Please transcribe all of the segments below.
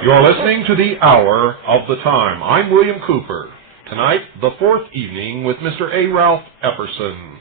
You're listening to the Hour of the Time. I'm William Cooper. Tonight, the fourth evening with Mr. A. Ralph Epperson.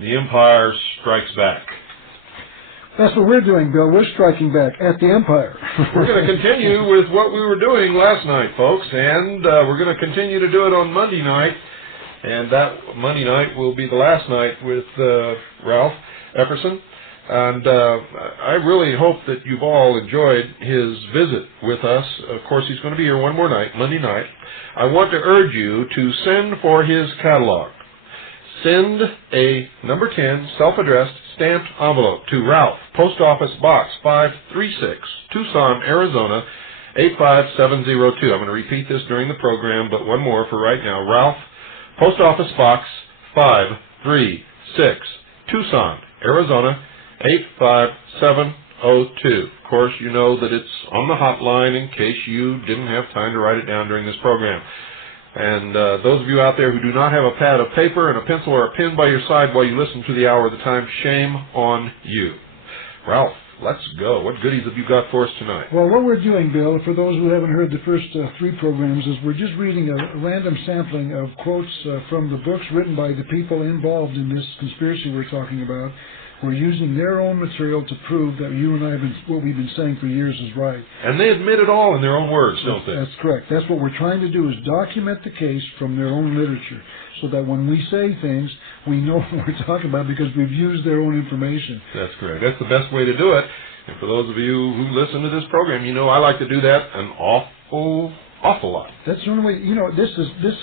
Empire strikes back. That's what we're doing, Bill. We're striking back at the Empire. We're going to continue with what we were doing last night, folks, and we're going to continue to do it on Monday night, and that Monday night will be the last night with Ralph Epperson, and I really hope that you've all enjoyed his visit with us. Of course, he's going to be here one more night, Monday night. I want to urge you to send for his catalog. Send a number 10 self-addressed stamped envelope to Ralph, Post Office Box 536, Tucson, Arizona 85702. I'm going to repeat this during the program, but one more for right now. Ralph, Post Office Box 536, Tucson, Arizona 85702. Of course, you know that it's on the hotline in case you didn't have time to write it down during this program. And those of you out there who do not have a pad of paper and a pencil or a pen by your side while you listen to the Hour of the Time, shame on you. Ralph, let's go. What goodies have you got for us tonight? Well, what we're doing, Bill, for those who haven't heard the first three programs, is we're just reading a random sampling of quotes from the books written by the people involved in this conspiracy we're talking about. We're using their own material to prove that you and I what we've been saying for years is right. And they admit it all in their own words, don't they? That's correct. That's what we're trying to do, is document the case from their own literature, so that when we say things, we know what we're talking about because we've used their own information. That's correct. That's the best way to do it. And for those of you who listen to this program, you know I like to do that an awful lot. That's the only way. You know, this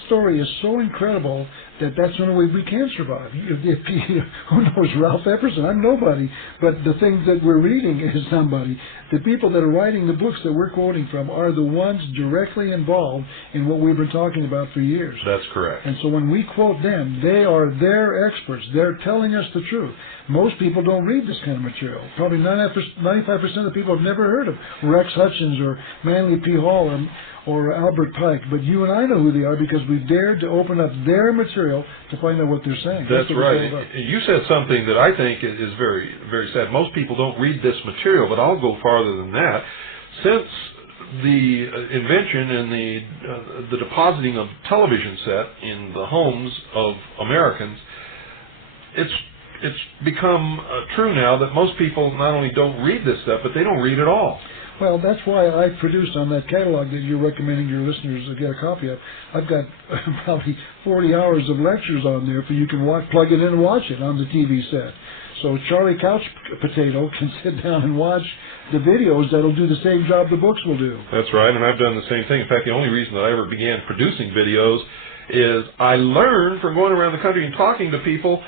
story is so incredible that's the only way we can survive. Who knows Ralph Epperson? I'm nobody, but the things that we're reading is somebody. The people that are writing the books that we're quoting from are the ones directly involved in what we've been talking about for years. That's correct. And so when we quote them, they are their experts. They're telling us the truth. Most people don't read this kind of material. Probably 95% of people have never heard of Rex Hutchins or Manly P. Hall or Albert Pike, but you and I know who they are because we've dared to open up their material to find out what they're saying. That's right. You said something that I think is very, very sad. Most people don't read this material, but I'll go farther than that. Since the invention and the depositing of television set in the homes of Americans, it's become true now that most people not only don't read this stuff, but they don't read at all. Well, that's why I produced on that catalog that you're recommending your listeners to get a copy of. I've got probably 40 hours of lectures on there for you can plug it in and watch it on the TV set. So Charlie Couch Potato can sit down and watch the videos that'll do the same job the books will do. That's right, and I've done the same thing. In fact, the only reason that I ever began producing videos is I learned from going around the country and talking to people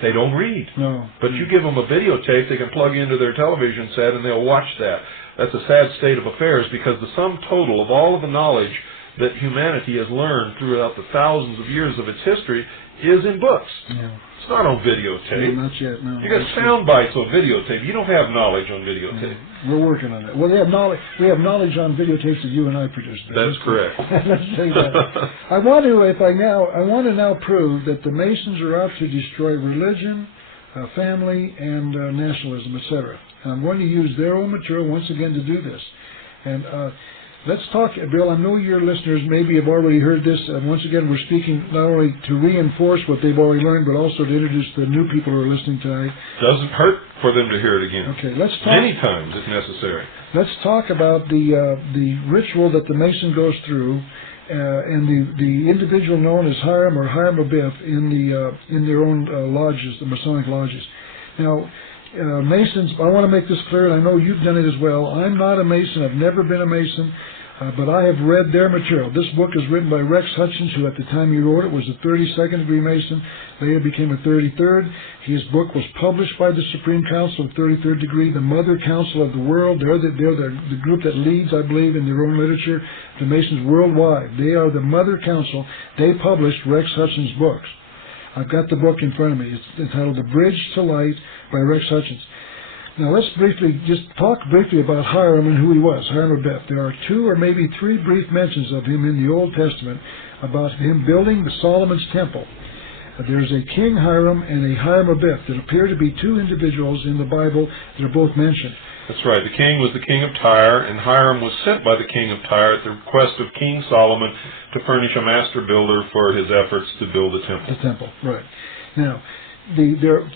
They don't read. No. But you give them a videotape they can plug into their television set and they'll watch that. That's a sad state of affairs because the sum total of all of the knowledge that humanity has learned throughout the thousands of years of its history is in books. Yeah. It's not on videotape. No, not yet, no. You got sound bites on videotape. You don't have knowledge on videotape. We're working on that. Well, we have knowledge on videotapes that you and I produced. That's correct. Let's say that. I want to now prove that the Masons are out to destroy religion, family, and nationalism, etc. And I'm going to use their own material once again to do this. And let's talk, Bill. I know your listeners maybe have already heard this. Once again, we're speaking not only to reinforce what they've already learned, but also to introduce the new people who are listening tonight. Doesn't hurt for them to hear it again. Okay, let's talk. Many times if necessary. Let's talk about the ritual that the Mason goes through, and the individual known as Hiram or Hiram Abiff in their own lodges, the Masonic lodges. Now, Masons, I want to make this clear, and I know you've done it as well. I'm not a Mason. I've never been a Mason, but I have read their material. This book is written by Rex Hutchins, who at the time he wrote it was a 32nd degree Mason. Later became a 33rd. His book was published by the Supreme Council of 33rd degree, the Mother Council of the World. They're the group that leads, I believe, in their own literature, the Masons worldwide. They are the Mother Council. They published Rex Hutchins' books. I've got the book in front of me. It's entitled The Bridge to Light by Rex Hutchins. Now let's just talk briefly about Hiram and who he was, Hiram Abiff. There are 2 or maybe 3 brief mentions of him in the Old Testament about him building the Solomon's Temple. There's a King Hiram and a Hiram Abiff that appear to be 2 individuals in the Bible that are both mentioned. That's right. The king was the king of Tyre, and Hiram was sent by the king of Tyre at the request of King Solomon to furnish a master builder for his efforts to build a temple. The temple, right. Now,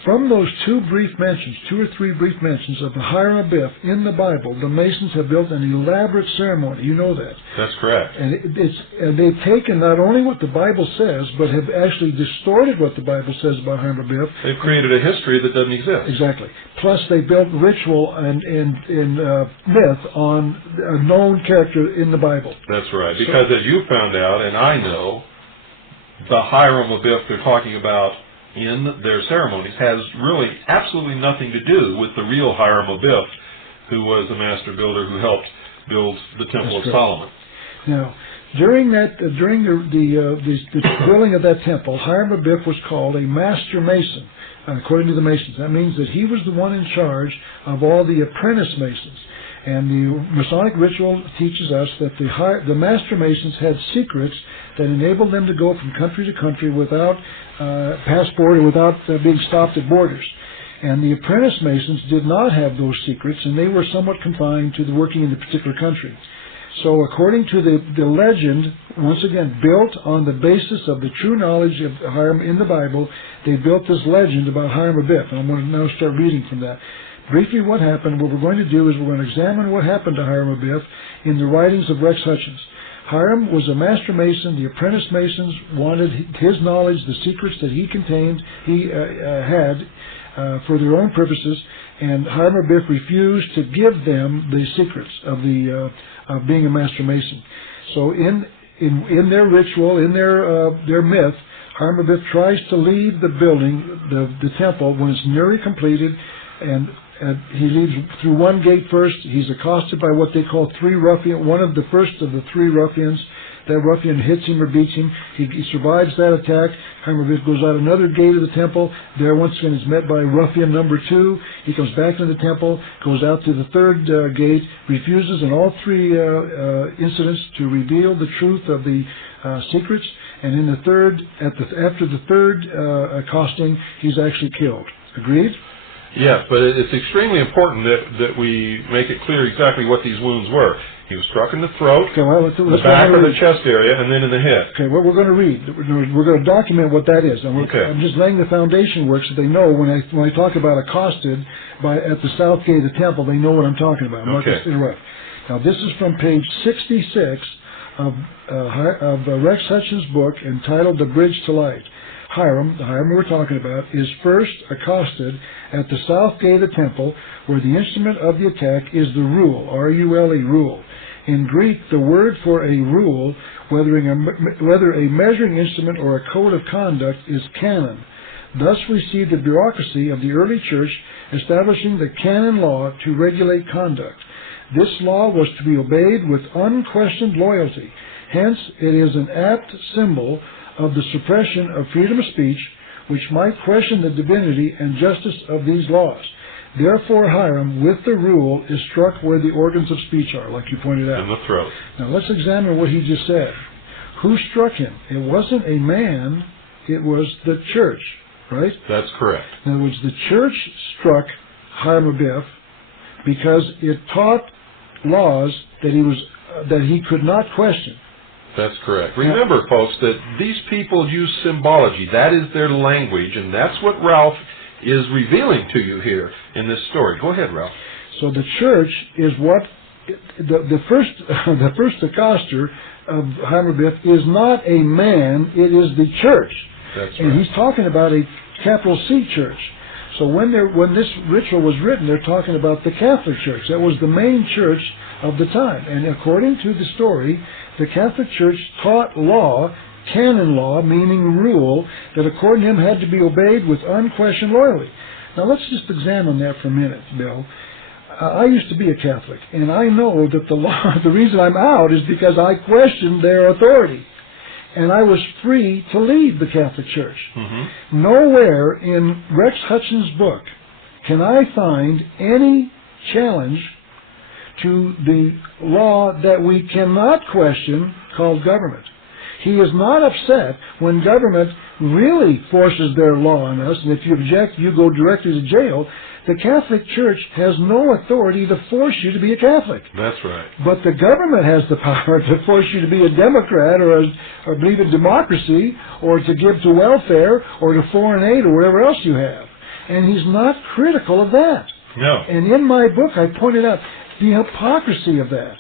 from those 2 brief mentions, 2 or 3 brief mentions of the Hiram Abiff in the Bible, the Masons have built an elaborate ceremony. You know that. That's correct. And they've taken not only what the Bible says, but have actually distorted what the Bible says about Hiram Abiff. They've created a history that doesn't exist. Exactly. Plus, they built ritual and myth on a known character in the Bible. That's right. Because as you found out, and I know, the Hiram Abiff they're talking about in their ceremonies has really absolutely nothing to do with the real Hiram Abiff, who was a master builder who helped build the Temple of Solomon. Now, during the building of that temple, Hiram Abiff was called a master mason, according to the Masons. That means that he was the one in charge of all the apprentice masons. And the Masonic ritual teaches us that the master masons had secrets that enabled them to go from country to country without passport or without being stopped at borders. And the apprentice masons did not have those secrets, and they were somewhat confined to the working in the particular country. So according to the legend, once again, built on the basis of the true knowledge of Hiram in the Bible, they built this legend about Hiram Abiff. And I'm going to now start reading from that. Briefly, what happened, what we're going to do is we're going to examine what happened to Hiram Abiff in the writings of Rex Hutchins. Hiram was a master mason. The apprentice masons wanted his knowledge, the secrets that he contained, he had for their own purposes, and Hiram Abiff refused to give them the secrets of being a master mason. So in their ritual, in their myth, Hiram Abiff tries to leave the building, the temple, when it's nearly completed, and he leaves through one gate first. He's accosted by what they call 3 ruffians, one of the first of the 3 ruffians. That ruffian hits him or beats him. He survives that attack. Hiram Abiff goes out another gate of the temple. There, once again, is met by ruffian number 2. He comes back into the temple, goes out to the 3rd gate, refuses in all 3 incidents to reveal the truth of the secrets. And in the after the 3rd accosting, he's actually killed. Agreed? Yes, but it's extremely important that we make it clear exactly what these wounds were. He was struck in the throat, the back of the chest area, and then in the head. Okay, what we're going to read, we're going to document what that is. And I'm just laying the foundation work so they know when I talk about accosted at the south gate of the temple, they know what I'm talking about. I'm not going to interrupt. Now, this is from page 66 of Rex Hutchins' book entitled The Bridge to Light. Hiram, the Hiram we're talking about, is first accosted at the south gate of the temple, where the instrument of the attack is the rule, R-U-L-E, rule. In Greek, the word for a rule, whether a measuring instrument or a code of conduct, is canon. Thus we see the bureaucracy of the early church establishing the canon law to regulate conduct. This law was to be obeyed with unquestioned loyalty. Hence, it is an apt symbol of the suppression of freedom of speech, which might question the divinity and justice of these laws. Therefore, Hiram, with the rule, is struck where the organs of speech are, like you pointed out. In the throat. Now, let's examine what he just said. Who struck him? It wasn't a man, it was the church, right? That's correct. In other words, the church struck Hiram Abiff because it taught laws that he could not question. That's correct. Remember, folks, that these people use symbology. That is their language, and that's what Ralph is revealing to you here in this story. Go ahead, Ralph. So the church is what the first accoster of Hiram Abiff is not a man, it is the church. That's and right. He's talking about a capital C church. So when this ritual was written, they're talking about the Catholic Church. That was the main church of the time. And according to the story, the Catholic Church taught law, canon law, meaning rule, that according to him had to be obeyed with unquestioned loyalty. Now let's just examine that for a minute, Bill. I used to be a Catholic, and I know that the law, the reason I'm out is because I questioned their authority. And I was free to leave the Catholic Church. Mm-hmm. Nowhere in Rex Hutchins' book can I find any challenge to the law that we cannot question called government. He is not upset when government really forces their law on us, and if you object, you go directly to jail. The Catholic Church has no authority to force you to be a Catholic. That's right. But the government has the power to force you to be a Democrat or believe in democracy or to give to welfare or to foreign aid or whatever else you have. And he's not critical of that. No. And in my book I pointed out the hypocrisy of that.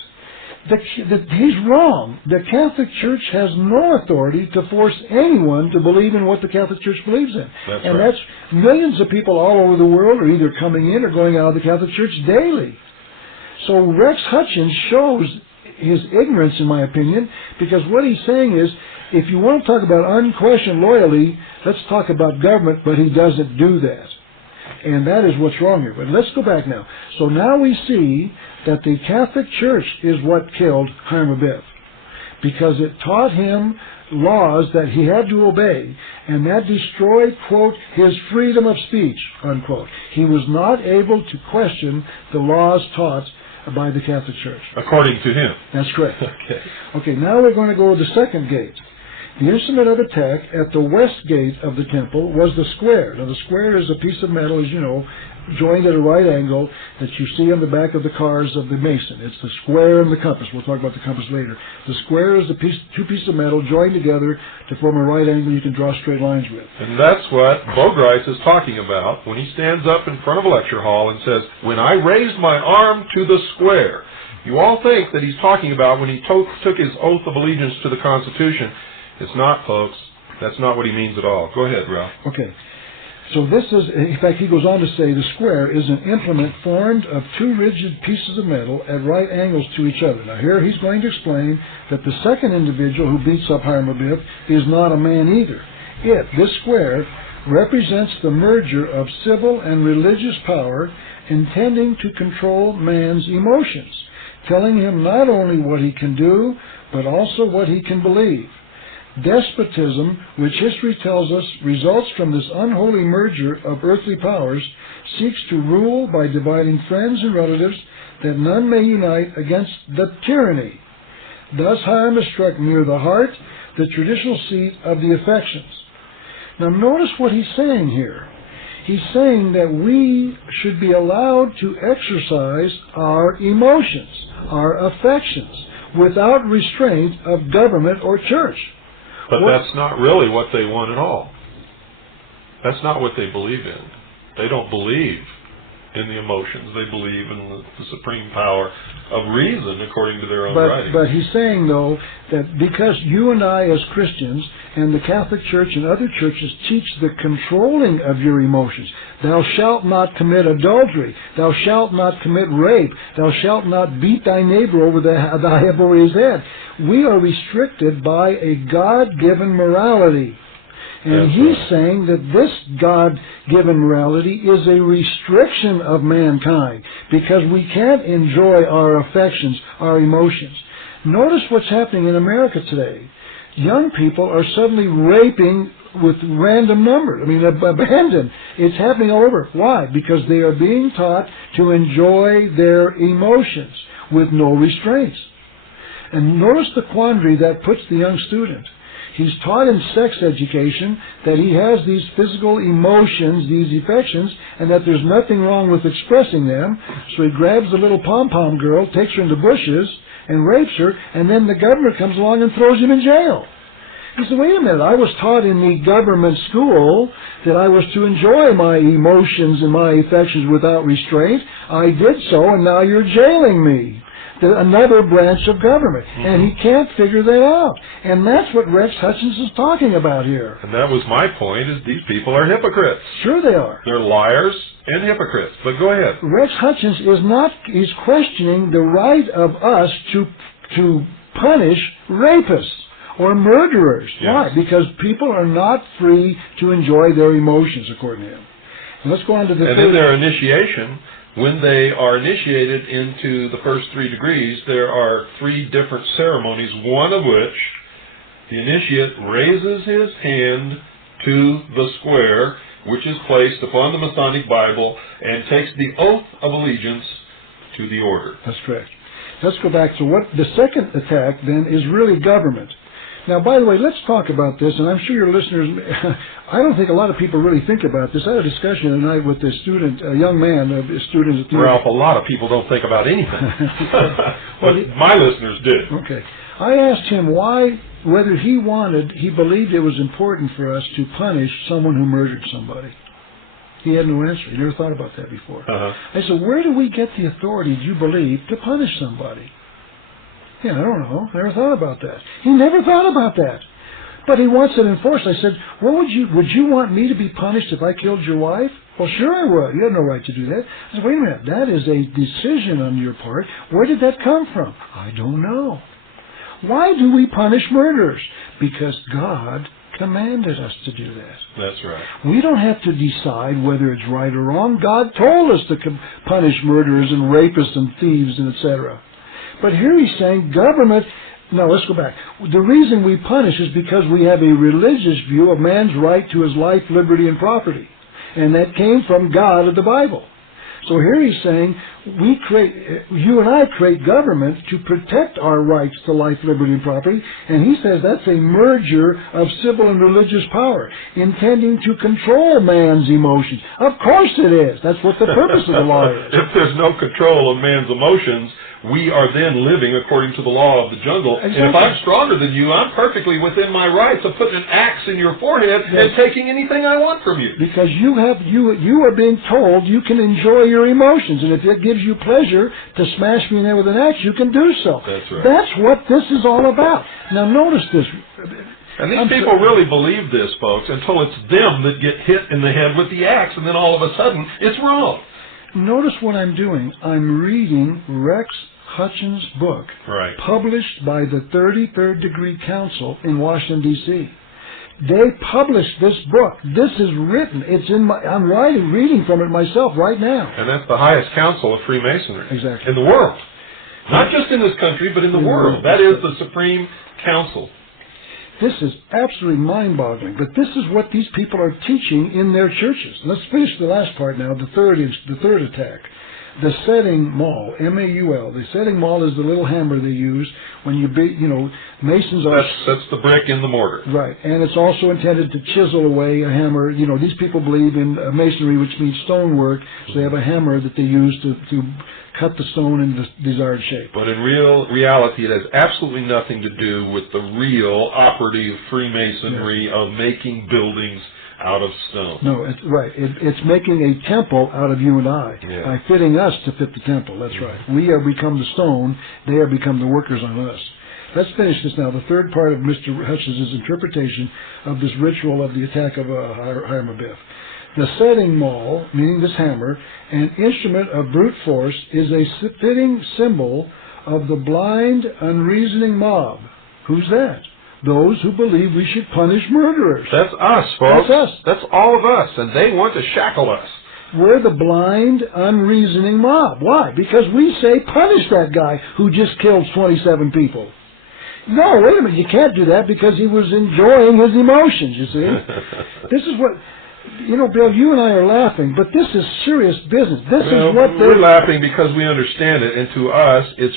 He's wrong. The Catholic Church has no authority to force anyone to believe in what the Catholic Church believes in. That's millions of people all over the world are either coming in or going out of the Catholic Church daily. So Rex Hutchins shows his ignorance, in my opinion, because what he's saying is, if you want to talk about unquestioned loyalty, let's talk about government, but he doesn't do that. And that is what's wrong here. But let's go back now. So now we see that the Catholic Church is what killed Hiram Abiff, because it taught him laws that he had to obey, and that destroyed, quote, his freedom of speech, unquote. He was not able to question the laws taught by the Catholic Church. According to him. That's correct. Okay. Okay, now we're going to go to the second gate. The instrument of attack at the west gate of the temple was the square. Now, the square is a piece of metal, as you know, joined at a right angle that you see on the back of the cars of the mason. It's the square and the compass. We'll talk about the compass later. The square is two pieces of metal joined together to form a right angle you can draw straight lines with. And that's what Bogreis is talking about when he stands up in front of a lecture hall and says, when I raised my arm to the square. You all think that he's talking about when he took his oath of allegiance to the Constitution. It's not, folks. That's not what he means at all. Go ahead, Ralph. Okay. So this is, in fact, he goes on to say, the square is an implement formed of two rigid pieces of metal at right angles to each other. Now here he's going to explain that the second individual who beats up Hiram Abiff is not a man either. This square, represents the merger of civil and religious power intending to control man's emotions, telling him not only what he can do, but also what he can believe. Despotism, which history tells us results from this unholy merger of earthly powers, seeks to rule by dividing friends and relatives, that none may unite against the tyranny. Thus Hiram is struck near the heart, the traditional seat of the affections. Now notice what he's saying here. He's saying that we should be allowed to exercise our emotions, our affections, without restraint of government or church. But that's not really what they want at all. That's not what they believe in. They don't believe in the emotions. They believe in the supreme power of reason according to their own writings. But he's saying, though, that because you and I as Christians and the Catholic Church and other churches teach the controlling of your emotions, thou shalt not commit adultery, thou shalt not commit rape, thou shalt not beat thy neighbor over the head over his head. We are restricted by a God-given morality. And he's saying that this God-given morality is a restriction of mankind because we can't enjoy our affections, our emotions. Notice what's happening in America today. Young people are suddenly raping with random numbers. I mean, abandon. It's happening all over. Why? Because they are being taught to enjoy their emotions with no restraints. And notice the quandary that puts the young student. He's taught in sex education that he has these physical emotions, these affections, and that there's nothing wrong with expressing them. So he grabs the little pom-pom girl, takes her into bushes, and rapes her, and then the government comes along and throws him in jail. He said, wait a minute, I was taught in the government school that I was to enjoy my emotions and my affections without restraint. I did so, and now you're jailing me. Another branch of government. And he can't figure that out. And that's what Rex Hutchins is talking about here. And that was my point, is these people are hypocrites. Sure they are. They're liars and hypocrites. But go ahead. Rex Hutchins is questioning the right of us to punish rapists or murderers. Yes. Why? Because people are not free to enjoy their emotions, according to him. And let's go on to the third. And in their initiation, when they are initiated into the first 3 degrees, there are 3 different ceremonies, one of which the initiate raises his hand to the square, which is placed upon the Masonic Bible, and takes the oath of allegiance to the order. That's correct. Let's go back to what the second attack, then, is really government. Now, by the way, let's talk about this, and I'm sure your listeners, I don't think a lot of people really think about this. I had a discussion tonight with a student, a young man, a student at the... Ralph, a lot of people don't think about anything. But my listeners did. Okay. I asked him whether he believed it was important for us to punish someone who murdered somebody. He had no answer. He never thought about that before. I said, where do we get the authority, do you believe, to punish somebody? Yeah, I don't know. Never thought about that. He never thought about that. But he wants it enforced. I said, would you want me to be punished if I killed your wife? Well, sure I would. You have no right to do that. I said, wait a minute. That is a decision on your part. Where did that come from? I don't know. Why do we punish murderers? Because God commanded us to do that. That's right. We don't have to decide whether it's right or wrong. God told us to punish murderers and rapists and thieves and etc. But here he's saying government... Now, let's go back. The reason we punish is because we have a religious view of man's right to his life, liberty, and property. And that came from God of the Bible. So here he's saying, you and I create government to protect our rights to life, liberty, and property. And he says that's a merger of civil and religious power, intending to control man's emotions. Of course it is. That's what the purpose of the law is. If there's no control of man's emotions, we are then living according to the law of the jungle. Exactly. And if I'm stronger than you, I'm perfectly within my rights of putting an axe in your forehead and taking anything I want from you. Because you are being told you can enjoy your emotions, and if it gives you pleasure to smash me in there with an axe, you can do so. That's right. That's what this is all about. Now notice this. And these people really believe this, folks, until it's them that get hit in the head with the axe, and then all of a sudden, it's wrong. Notice what I'm doing. I'm reading Rex Hutchins' book, published by the 33rd Degree Council in Washington, D.C. They published this book. This is written. It's in I'm reading from it myself right now. And that's the highest council of Freemasonry. Exactly. In the world. Not just in this country, but in the world. That is the Supreme Council. This is absolutely mind-boggling. But this is what these people are teaching in their churches. Let's finish the last part now, the third attack. The setting maul, M-A-U-L. The setting maul is the little hammer they use when masons are... That's the brick in the mortar. Right. And it's also intended to chisel away a hammer. These people believe in masonry, which means stonework, so they have a hammer that they use to cut the stone in the desired shape. But in reality, it has absolutely nothing to do with the real operative Freemasonry of making buildings out of stone. No, it's right. It's making a temple out of you and I by fitting us to fit the temple. That's right. We are become the stone. They are become the workers on us. Let's finish this now. The third part of Mr. Hutchins' interpretation of this ritual of the attack of Hiram Abiff. The setting maul, meaning this hammer, an instrument of brute force, is a fitting symbol of the blind, unreasoning mob. Who's that? those who believe we should punish murderers. That's us, folks. That's us. That's all of us, and they want to shackle us. We're the blind, unreasoning mob. Why? Because we say punish that guy who just killed 27 people. No, wait a minute, you can't do that because he was enjoying his emotions, you see. This is what, Bill, you and I are laughing, but this is serious business. We're laughing because we understand it, and to us, this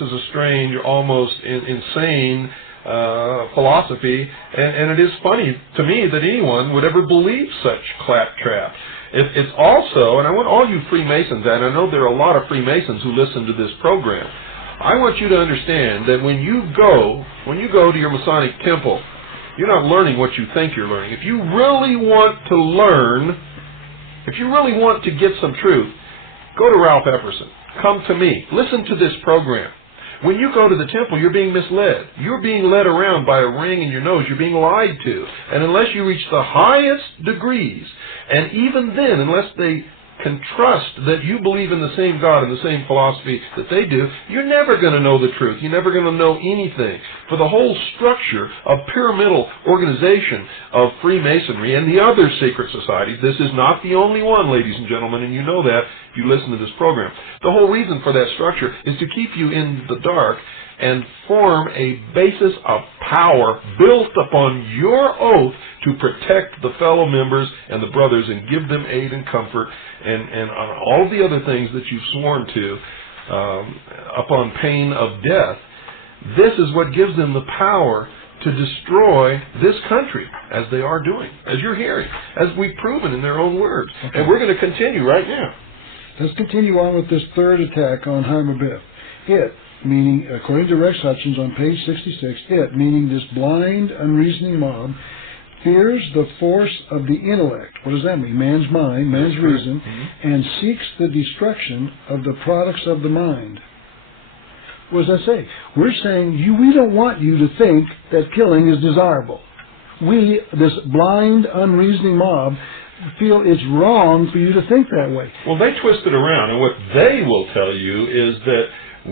is a strange, almost insane philosophy, and it is funny to me that anyone would ever believe such claptrap. It's also, and I want all you Freemasons, and I know there are a lot of Freemasons who listen to this program, I want you to understand that when you go to your Masonic temple, you're not learning what you think you're learning. If you really want to learn, if you really want to get some truth, go to Ralph Epperson. Come to me. Listen to this program. When you go to the temple, you're being misled. You're being led around by a ring in your nose. You're being lied to. And unless you reach the highest degrees, and even then, unless they can trust that you believe in the same God and the same philosophy that they do, you're never going to know the truth. You're never going to know anything. For the whole structure of pyramidal organization of Freemasonry and the other secret societies, this is not the only one, ladies and gentlemen, and you know that if you listen to this program. The whole reason for that structure is to keep you in the dark and form a basis of power built upon your oath to protect the fellow members and the brothers and give them aid and comfort and on all the other things that you've sworn to upon pain of death. This is what gives them the power to destroy this country, as they are doing, as you're hearing, as we've proven in their own words. Okay. And we're going to continue right now. Let's continue on with this third attack on Hiram Abiff. It, meaning, according to Rex Hutchins on page 66, it, meaning this blind, unreasoning mob, fears the force of the intellect. What does that mean? Man's mind, man's reason, and seeks the destruction of the products of the mind. What does that say? We're saying we don't want you to think that killing is desirable. We, this blind, unreasoning mob, feel it's wrong for you to think that way. Well, they twist it around, and what they will tell you is that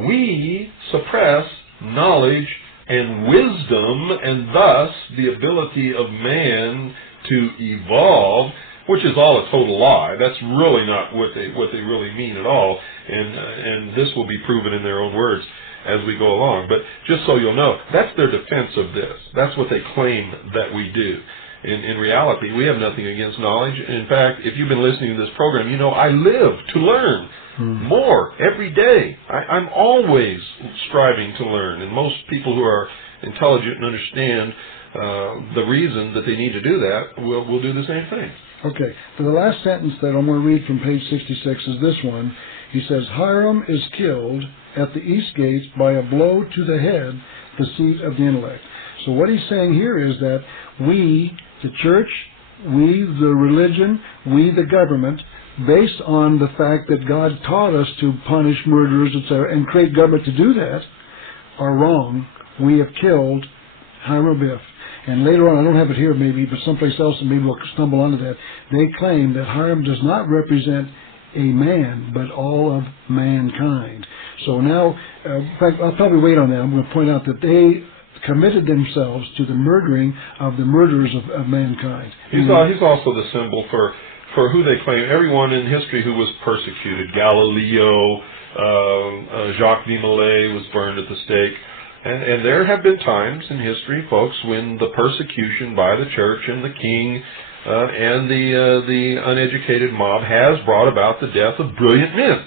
we suppress knowledge and wisdom, and thus the ability of man to evolve, which is all a total lie. That's really not what they really mean at all, and this will be proven in their own words as we go along. But just so you'll know, that's their defense of this. That's what they claim that we do. In reality, we have nothing against knowledge. In fact, if you've been listening to this program, you know I live to learn more every day. I'm always striving to learn, and most people who are intelligent and understand the reason that they need to do that will do the same thing. Okay. For the last sentence that I'm going to read from page 66 is this one. He says, Hiram is killed at the east gate by a blow to the head, the seat of the intellect. So what he's saying here is that we, the church, we, the religion, we, the government, based on the fact that God taught us to punish murderers, etc., and create government to do that, are wrong. We have killed Hiram Abiff. And later on, I don't have it here maybe, but someplace else, and maybe we'll stumble onto that, they claim that Hiram does not represent a man, but all of mankind. So now, in fact, I'll probably wait on that. I'm going to point out that they committed themselves to the murdering of the murderers of mankind. He's also the symbol for who they claim, everyone in history who was persecuted. Galileo, Jacques de Molay was burned at the stake. And there have been times in history, folks, when the persecution by the church and the king and the uneducated mob has brought about the death of brilliant men.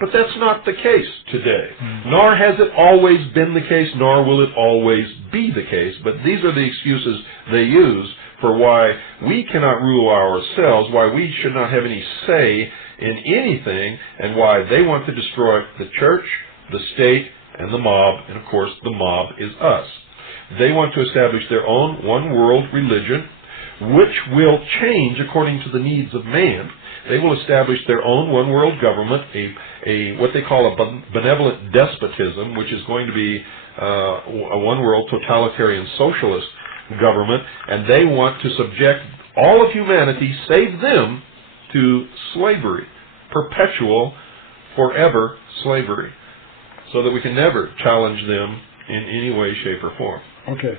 But that's not the case today. Nor has it always been the case, nor will it always be the case. But these are the excuses they use for why we cannot rule ourselves, why we should not have any say in anything, and why they want to destroy the church, the state, and the mob. And of course, the mob is us. They want to establish their own one-world religion, which will change according to the needs of man. They will establish their own one-world government, what they call a benevolent despotism, which is going to be a one-world totalitarian socialist government, and they want to subject all of humanity, save them, to slavery, perpetual, forever slavery, so that we can never challenge them in any way, shape, or form. Okay.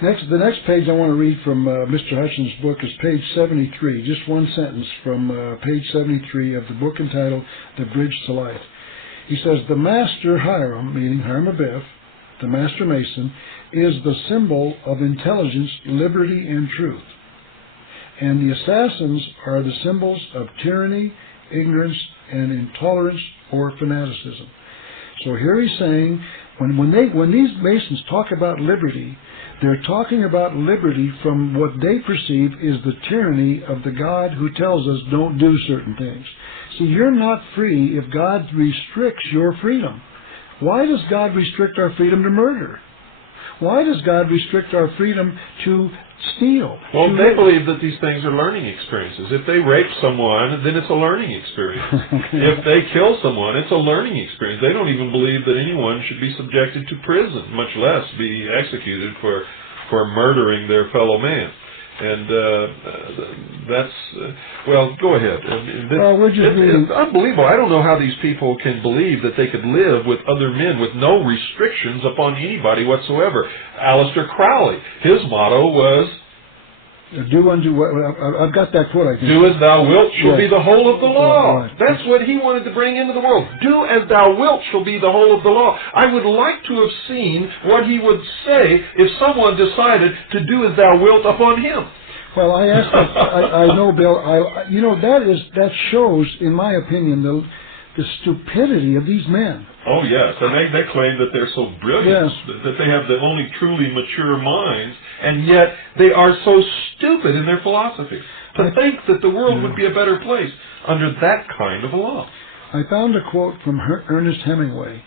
The next page I want to read from Mr. Hutchins' book is page 73, just one sentence from page 73 of the book entitled The Bridge to Life. He says, the master Hiram, meaning Hiram Abiff, the master mason, is the symbol of intelligence, liberty, and truth. And the assassins are the symbols of tyranny, ignorance, and intolerance or fanaticism. So here he's saying, when these masons talk about liberty, they're talking about liberty from what they perceive is the tyranny of the God who tells us don't do certain things. See, you're not free if God restricts your freedom. Why does God restrict our freedom to murder? Why does God restrict our freedom to steal? Well, they believe that these things are learning experiences. If they rape someone, then it's a learning experience. If they kill someone, it's a learning experience. They don't even believe that anyone should be subjected to prison, much less be executed for murdering their fellow man. And that's, well, go ahead. It's unbelievable. I don't know how these people can believe that they could live with other men with no restrictions upon anybody whatsoever. Aleister Crowley, his motto was, do unto what, I've got that quote, I think. Do as thou wilt shall be the whole of the law. Right. That's what he wanted to bring into the world. Do as thou wilt shall be the whole of the law. I would like to have seen what he would say if someone decided to do as thou wilt upon him. Well, I asked, I know, Bill, that shows, in my opinion, the stupidity of these men. Oh, yes, and they claim that they're so brilliant, that they have the only truly mature minds, and yet they are so stupid in their philosophy to think that the world would be a better place under that kind of a law. I found a quote from Ernest Hemingway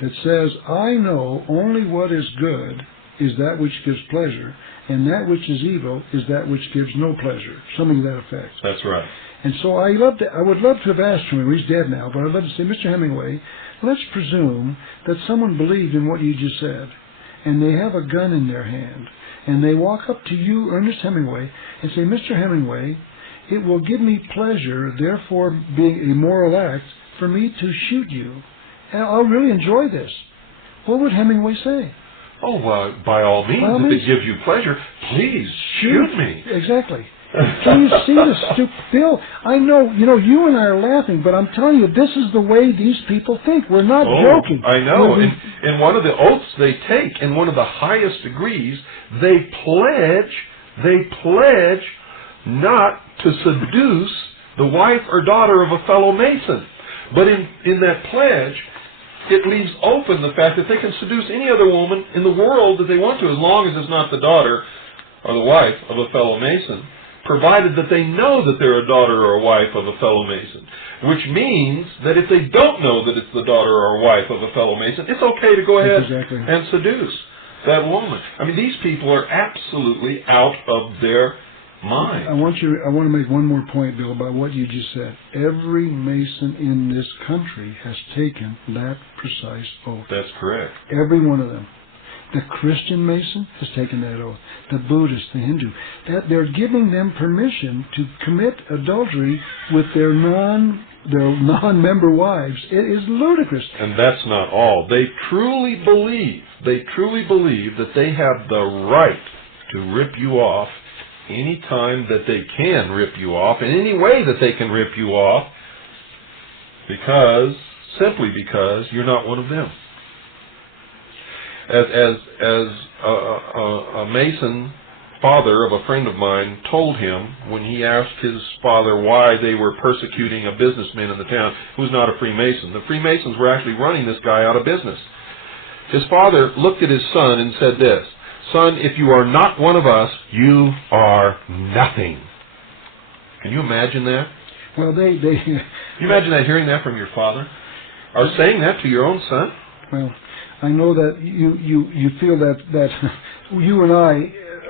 that says, I know only what is good is that which gives pleasure, and that which is evil is that which gives no pleasure. Something to that effect. That's right. And so I would love to have asked him, he's dead now, but I'd love to say, Mr. Hemingway, let's presume that someone believed in what you just said, and they have a gun in their hand, and they walk up to you, Ernest Hemingway, and say, Mr. Hemingway, it will give me pleasure, therefore being a moral act, for me to shoot you. And I'll really enjoy this. What would Hemingway say? Oh, by all means, if it gives you pleasure, please shoot me. Exactly. Can you see the Bill, I know, you and I are laughing, but I'm telling you, this is the way these people think. We're not joking. I know. And one of the oaths they take, in one of the highest degrees, they pledge not to seduce the wife or daughter of a fellow Mason. But in that pledge, it leaves open the fact that they can seduce any other woman in the world that they want to, as long as it's not the daughter or the wife of a fellow Mason, provided that they know that they're a daughter or a wife of a fellow Mason. Which means that if they don't know that it's the daughter or wife of a fellow Mason, it's okay to go ahead and seduce that woman. I mean, these people are absolutely out of their mind. I want to make one more point, Bill, about what you just said. Every Mason in this country has taken that precise oath. That's correct. Every one of them. The Christian Mason has taken that oath. The Buddhist, the Hindu. That they're giving them permission to commit adultery with their non-member wives. It is ludicrous. And that's not all. They truly believe that they have the right to rip you off any time that they can rip you off, in any way that they can rip you off, simply because you're not one of them. As a Mason father of a friend of mine told him when he asked his father why they were persecuting a businessman in the town who was not a Freemason. The Freemasons were actually running this guy out of business. His father looked at his son and said this, "Son, if you are not one of us, you are nothing." Can you imagine that? Well, Can you imagine that, hearing that from your father? Or saying that to your own son? Well, I know that you feel that you and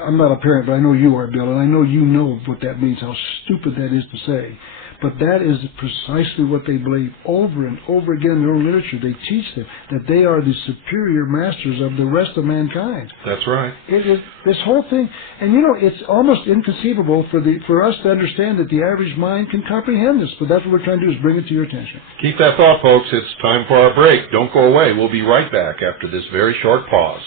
I'm not a parent, but I know you are, Bill, and I know you know what that means, how stupid that is to say. But that is precisely what they believe over and over again in their own literature. They teach them that they are the superior masters of the rest of mankind. That's right. It is this whole thing, and it's almost inconceivable for us to understand that the average mind can comprehend this. But that's what we're trying to do, is bring it to your attention. Keep that thought, folks. It's time for our break. Don't go away. We'll be right back after this very short pause.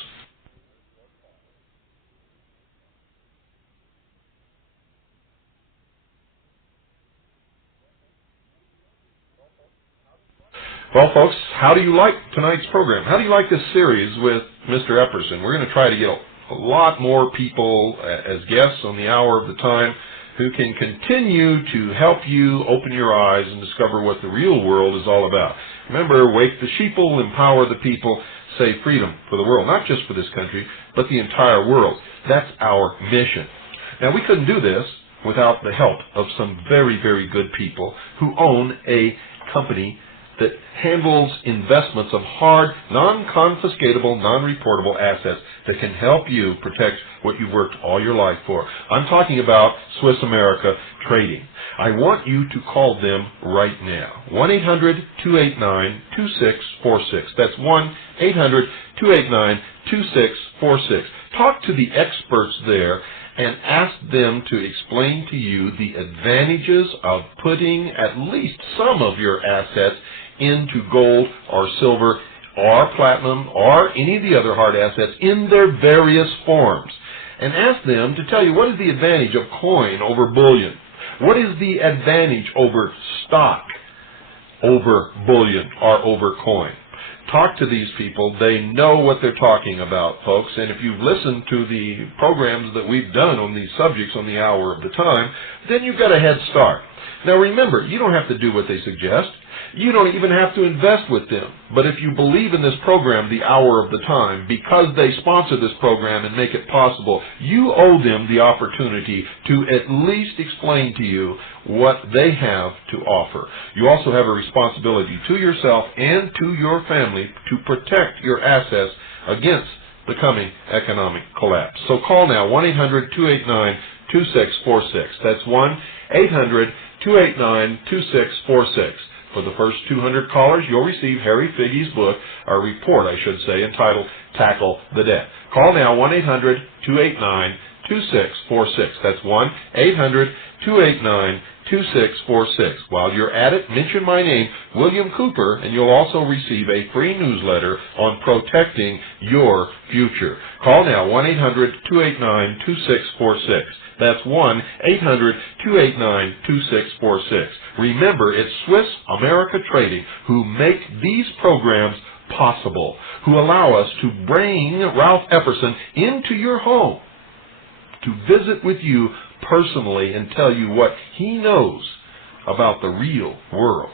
Well, folks, how do you like tonight's program? How do you like this series with Mr. Epperson? We're going to try to get a lot more people as guests on the Hour of the Time who can continue to help you open your eyes and discover what the real world is all about. Remember, wake the sheeple, empower the people, say freedom for the world, not just for this country, but the entire world. That's our mission. Now, we couldn't do this without the help of some very, very good people who own a company that handles investments of hard, non-confiscatable, non-reportable assets that can help you protect what you've worked all your life for. I'm talking about Swiss America Trading. I want you to call them right now. 1-800-289-2646. That's 1-800-289-2646. Talk to the experts there and ask them to explain to you the advantages of putting at least some of your assets into gold or silver or platinum or any of the other hard assets in their various forms. And ask them to tell you, what is the advantage of coin over bullion? What is the advantage over stock over bullion or over coin? Talk to these people. They know what they're talking about, folks. And if you've listened to the programs that we've done on these subjects on the Hour of the Time, then you've got a head start. Now remember, you don't have to do what they suggest. You don't even have to invest with them. But if you believe in this program, the Hour of the Time, because they sponsor this program and make it possible, you owe them the opportunity to at least explain to you what they have to offer. You also have a responsibility to yourself and to your family to protect your assets against the coming economic collapse. So call now, 1-800-289-2646. That's 1-800-289-2646. For the first 200 callers, you'll receive Harry Figge's book, or report, I should say, entitled Tackle the Debt. Call now, 1-800-289-2646. That's 1-800-289-2646. While you're at it, mention my name, William Cooper, and you'll also receive a free newsletter on protecting your future. Call now, 1-800-289-2646. That's 1-800-289-2646. Remember, it's Swiss America Trading who make these programs possible, who allow us to bring Ralph Epperson into your home to visit with you personally and tell you what he knows about the real world.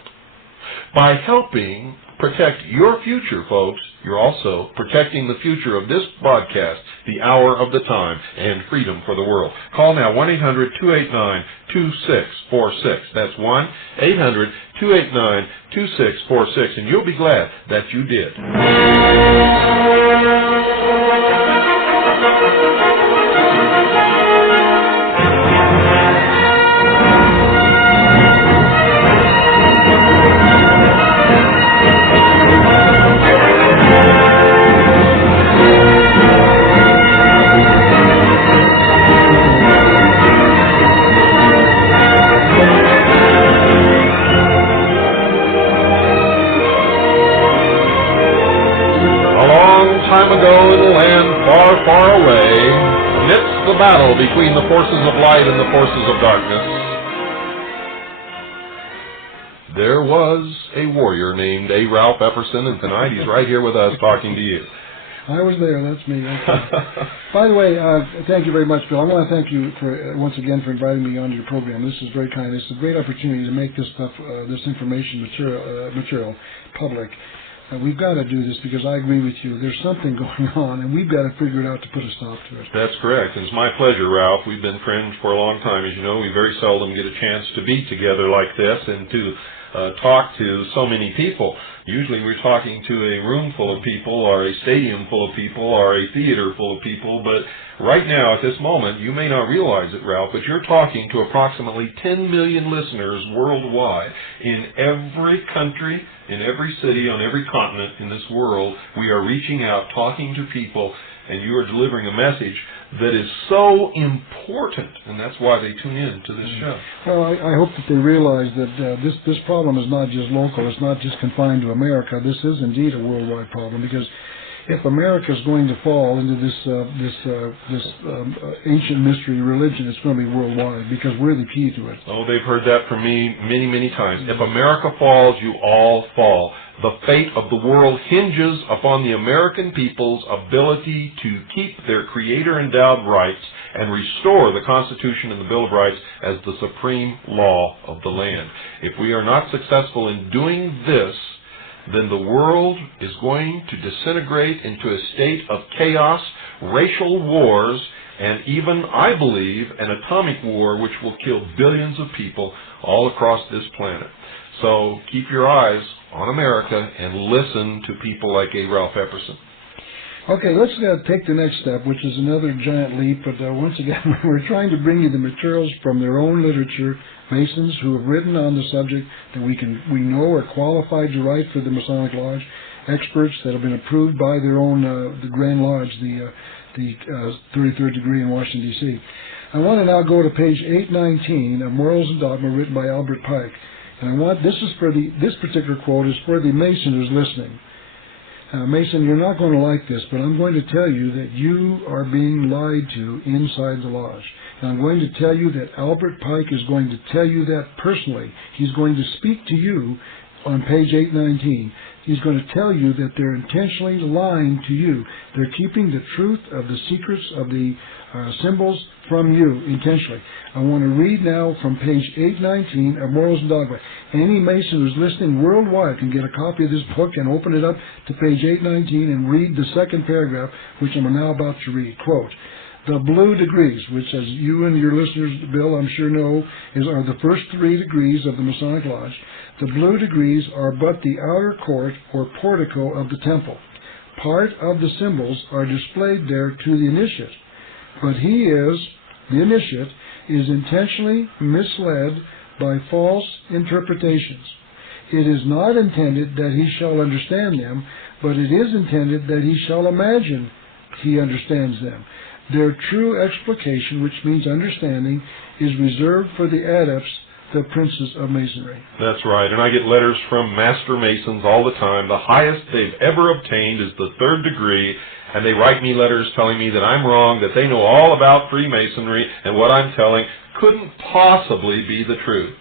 By helping protect your future, folks, you're also protecting the future of this broadcast, the Hour of the Time, and freedom for the world. Call now, 1-800-289-2646. That's 1-800-289-2646, and you'll be glad that you did. Far away, amidst the battle between the forces of light and the forces of darkness, there was a warrior named A. Ralph Epperson, and tonight he's right here with us talking to you. I was there. That's me. By the way, thank you very much, Bill. I want to thank you once again for inviting me onto your program. This is very kind. It's a great opportunity to make this stuff, this information material public. We've got to do this because I agree with you. There's something going on, and we've got to figure it out to put a stop to it. That's correct. And it's my pleasure, Ralph. We've been friends for a long time. As you know, we very seldom get a chance to be together like this and to talk to so many people. Usually we're talking to a room full of people, or a stadium full of people, or a theater full of people, but right now, at this moment, you may not realize it, Ralph, but you're talking to approximately 10 million listeners worldwide. In every country, in every city, on every continent in this world, we are reaching out, talking to people, and you are delivering a message that is so important, and that's why they tune in to this show. Well, I hope that they realize that this problem is not just local, it's not just confined to America. This is indeed a worldwide problem, because if America is going to fall into this ancient mystery religion, it's going to be worldwide, because we're the key to it. Oh, they've heard that from me many, many times. If America falls, you all fall. The fate of the world hinges upon the American people's ability to keep their creator-endowed rights and restore the Constitution and the Bill of Rights as the supreme law of the land. If we are not successful in doing this, then the world is going to disintegrate into a state of chaos, racial wars, and even, I believe, an atomic war which will kill billions of people all across this planet. So keep your eyes on America and listen to people like A. Ralph Epperson. Okay, let's take the next step, which is another giant leap, but once again, we're trying to bring you the materials from their own literature, Masons who have written on the subject that we know are qualified to write for the Masonic Lodge, experts that have been approved by their own, the Grand Lodge, the 33rd degree in Washington, D.C. I want to now go to page 819 of Morals and Dogma, written by Albert Pike. And I want, this particular quote is for the Mason who's listening. Mason, you're not going to like this, but I'm going to tell you that you are being lied to inside the lodge. And I'm going to tell you that Albert Pike is going to tell you that personally. He's going to speak to you on page 819. He's going to tell you that they're intentionally lying to you. They're keeping the truth of the secrets of the symbols from you intentionally. I want to read now from page 819 of Morals and Dogma. Any Mason who's listening worldwide can get a copy of this book and open it up to page 819 and read the second paragraph, which I'm now about to read. Quote, the blue degrees, which as you and your listeners, Bill, I'm sure know, are the first 3 degrees of the Masonic Lodge. The blue degrees are but the outer court or portico of the temple. Part of the symbols are displayed there to the initiate, but the initiate is intentionally misled by false interpretations. It is not intended that he shall understand them, but it is intended that he shall imagine he understands them. Their true explication, which means understanding, is reserved for the adepts, the princes of Masonry. That's right, and I get letters from Master Masons all the time. The highest they've ever obtained is the 3rd degree, and they write me letters telling me that I'm wrong, that they know all about Freemasonry, and what I'm telling couldn't possibly be the truth.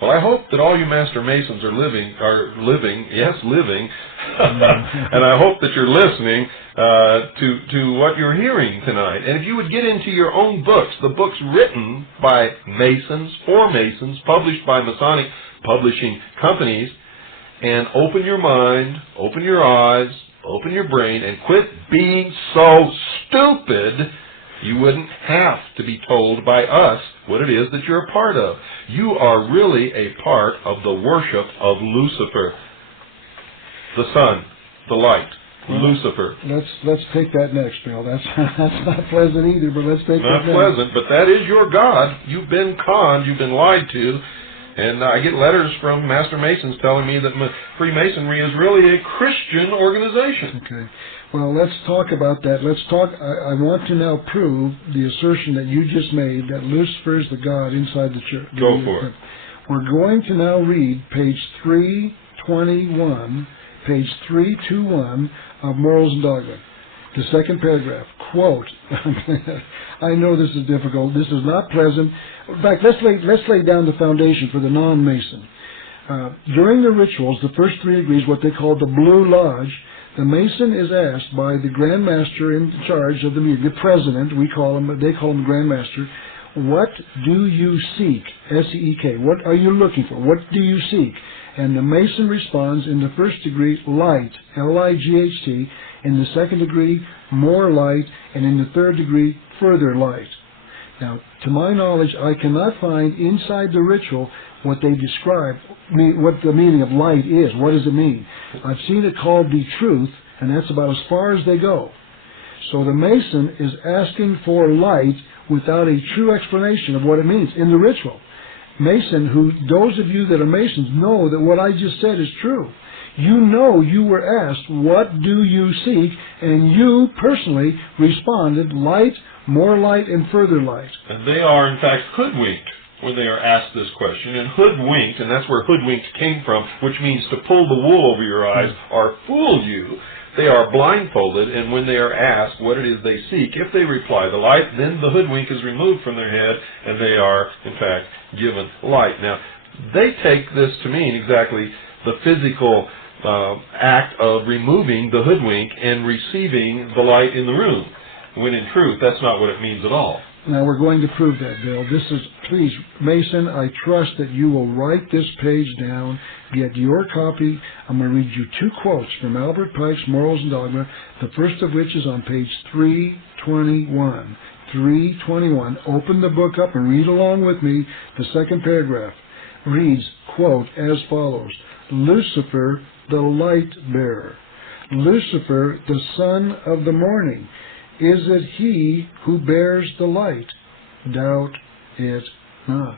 Well, I hope that all you Master Masons are living, and I hope that you're listening to what you're hearing tonight. And if you would get into your own books, the books written by Masons, for Masons, published by Masonic publishing companies, and open your mind, open your eyes, open your brain, and quit being so stupid you wouldn't have to be told by us what it is that you're a part of. You are really a part of the worship of Lucifer, the sun, the light, Lucifer. Let's take that next, Bill. That's not pleasant either, but let's take that next. Not pleasant, but that is your God. You've been conned, you've been lied to, and I get letters from Master Masons telling me that Freemasonry is really a Christian organization. Okay. Well, let's talk about that. I want to now prove the assertion that you just made, that Lucifer is the God inside the church. Go for it. We're going to now read page 321, page 321 of Morals and Dogma. The second paragraph, quote, I know this is difficult, this is not pleasant. In fact, let's lay down the foundation for the non-Mason. During the rituals, the first 3 degrees, what they call the Blue Lodge, the Mason is asked by the Grand Master in charge of the meeting, the President, they call him Grand Master, what do you seek? S-E-E-K. What are you looking for? What do you seek? And the Mason responds in the first degree, light, L-I-G-H-T. In the second degree, more light. And in the 3rd degree, further light. Now, to my knowledge, I cannot find inside the ritual what they describe, what the meaning of light is. What does it mean? I've seen it called the truth, and that's about as far as they go. So the Mason is asking for light without a true explanation of what it means in the ritual. Mason, those of you that are Masons know that what I just said is true. You know you were asked, what do you seek? And you personally responded, light, more light, and further light. And they are, in fact, hoodwinked when they are asked this question. And hoodwinked, and that's where hoodwinked came from, which means to pull the wool over your eyes or fool you. They are blindfolded, and when they are asked what it is they seek, if they reply the light, then the hoodwink is removed from their head, and they are, in fact, given light. Now, they take this to mean exactly the physical act of removing the hoodwink and receiving the light in the room, when in truth, that's not what it means at all. Now, we're going to prove that, Bill. Please, Mason, I trust that you will write this page down, get your copy. I'm going to read you 2 quotes from Albert Pike's Morals and Dogma, the first of which is on page 321. 321. Open the book up and read along with me. The second paragraph reads, quote, as follows: Lucifer, the light bearer. Lucifer, the son of the morning. Is it he who bears the light? Doubt it not.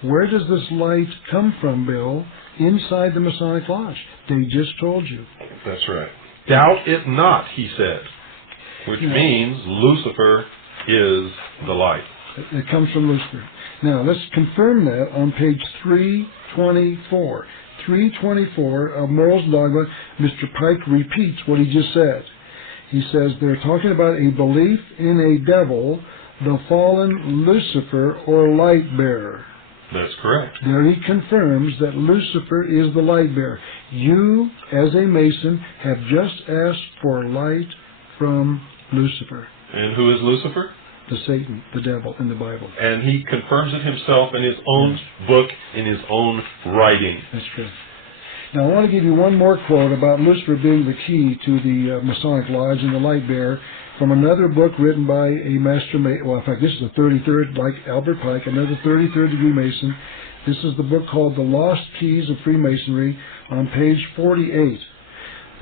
Where does this light come from, Bill? Inside the Masonic Lodge. They just told you. That's right. Doubt it not, he said, which means Lucifer is the light. It comes from Lucifer. Now, let's confirm that on page 324. 324 of Morals and Dogma, Mr. Pike repeats what he just said. He says they're talking about a belief in a devil, the fallen Lucifer or light bearer. That's correct. There he confirms that Lucifer is the light bearer. You, as a Mason, have just asked for light from Lucifer. And who is Lucifer? The Satan, the devil in the Bible. And he confirms it himself in his own book, in his own writing. That's true. Now, I want to give you one more quote about Lucifer being the key to the Masonic Lodge and the light bearer from another book written by a master Mason. Well, in fact, this is the 33rd, like Albert Pike, another 33rd degree Mason. This is the book called The Lost Keys of Freemasonry on page 48.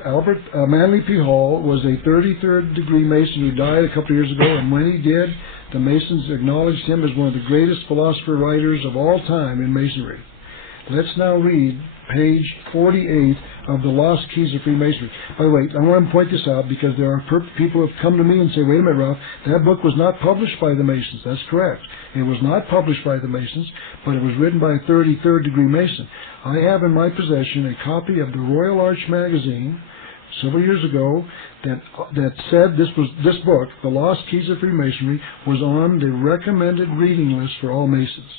Albert Manly P. Hall was a 33rd degree Mason who died a couple of years ago, and when he did, the Masons acknowledged him as one of the greatest philosopher writers of all time in Masonry. Let's now read page 48 of The Lost Keys of Freemasonry. By the way, I want to point this out because there are people who have come to me and say, wait a minute, Ralph, that book was not published by the Masons. That's correct. It was not published by the Masons, but it was written by a 33rd degree Mason. I have in my possession a copy of the Royal Arch magazine several years ago that said this book, The Lost Keys of Freemasonry, was on the recommended reading list for all Masons.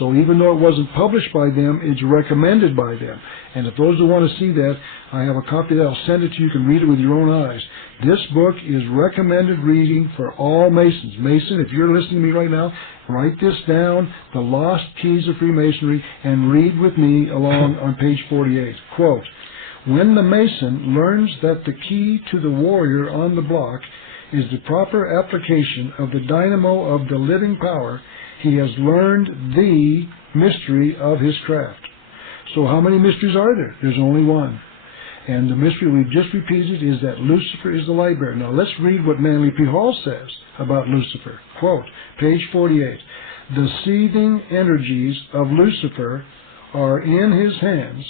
So even though it wasn't published by them, it's recommended by them. And if those who want to see that, I have a copy that I'll send it to you. You can read it with your own eyes. This book is recommended reading for all Masons. Mason, if you're listening to me right now, write this down, The Lost Keys of Freemasonry, and read with me along on page 48. Quote, when the Mason learns that the key to the warrior on the block is the proper application of the dynamo of the living power, he has learned the mystery of his craft. So how many mysteries are there? There's only one. And the mystery we've just repeated is that Lucifer is the light bearer. Now let's read what Manly P. Hall says about Lucifer. Quote, page 48. The seething energies of Lucifer are in his hands,